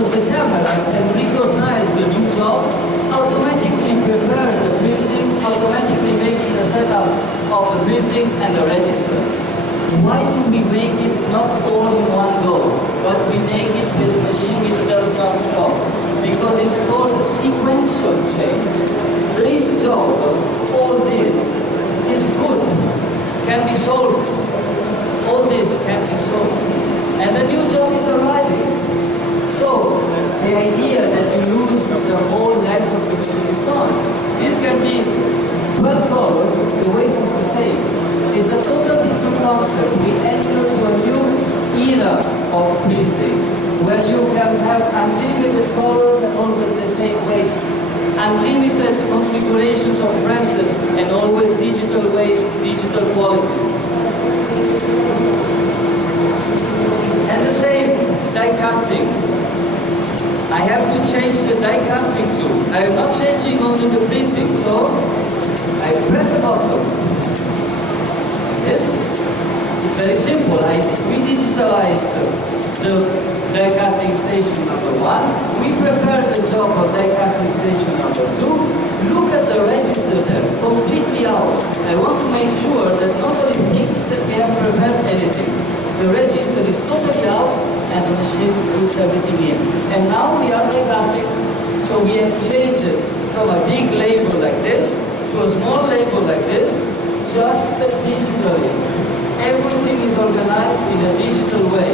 because the camera can recognize the new job, automatically prepare the printing, automatically making the setup of the printing and the register. Why do we make it not all in one go, but we make it with a machine which does not stop? Because it's called a sequential change. This job, all this, is good, can be solved. All this can be solved. And the new job is arriving. So, the idea that you lose the whole length of the machine is gone. This can be 12 colors, the waste is the same. It's a totally different concept. We enter into a new era of printing, where you can have unlimited colors and always the same waste, unlimited configurations of presses, and always digital waste, digital quality. And the same die cutting. I have to change the die cutting tool. I am not changing only the printing, so I press the button. Yes? It's very simple. We digitalized the die cutting station number 1. We prepared the job of die cutting station number 2. Look at the register there, completely out. I want to make sure that nobody thinks that we have prepared anything. The register is totally out and the machine puts everything in. And now we are die cutting. So we have changed it from a big label like this to a small label like this, just digitally. Everything is organized in a digital way.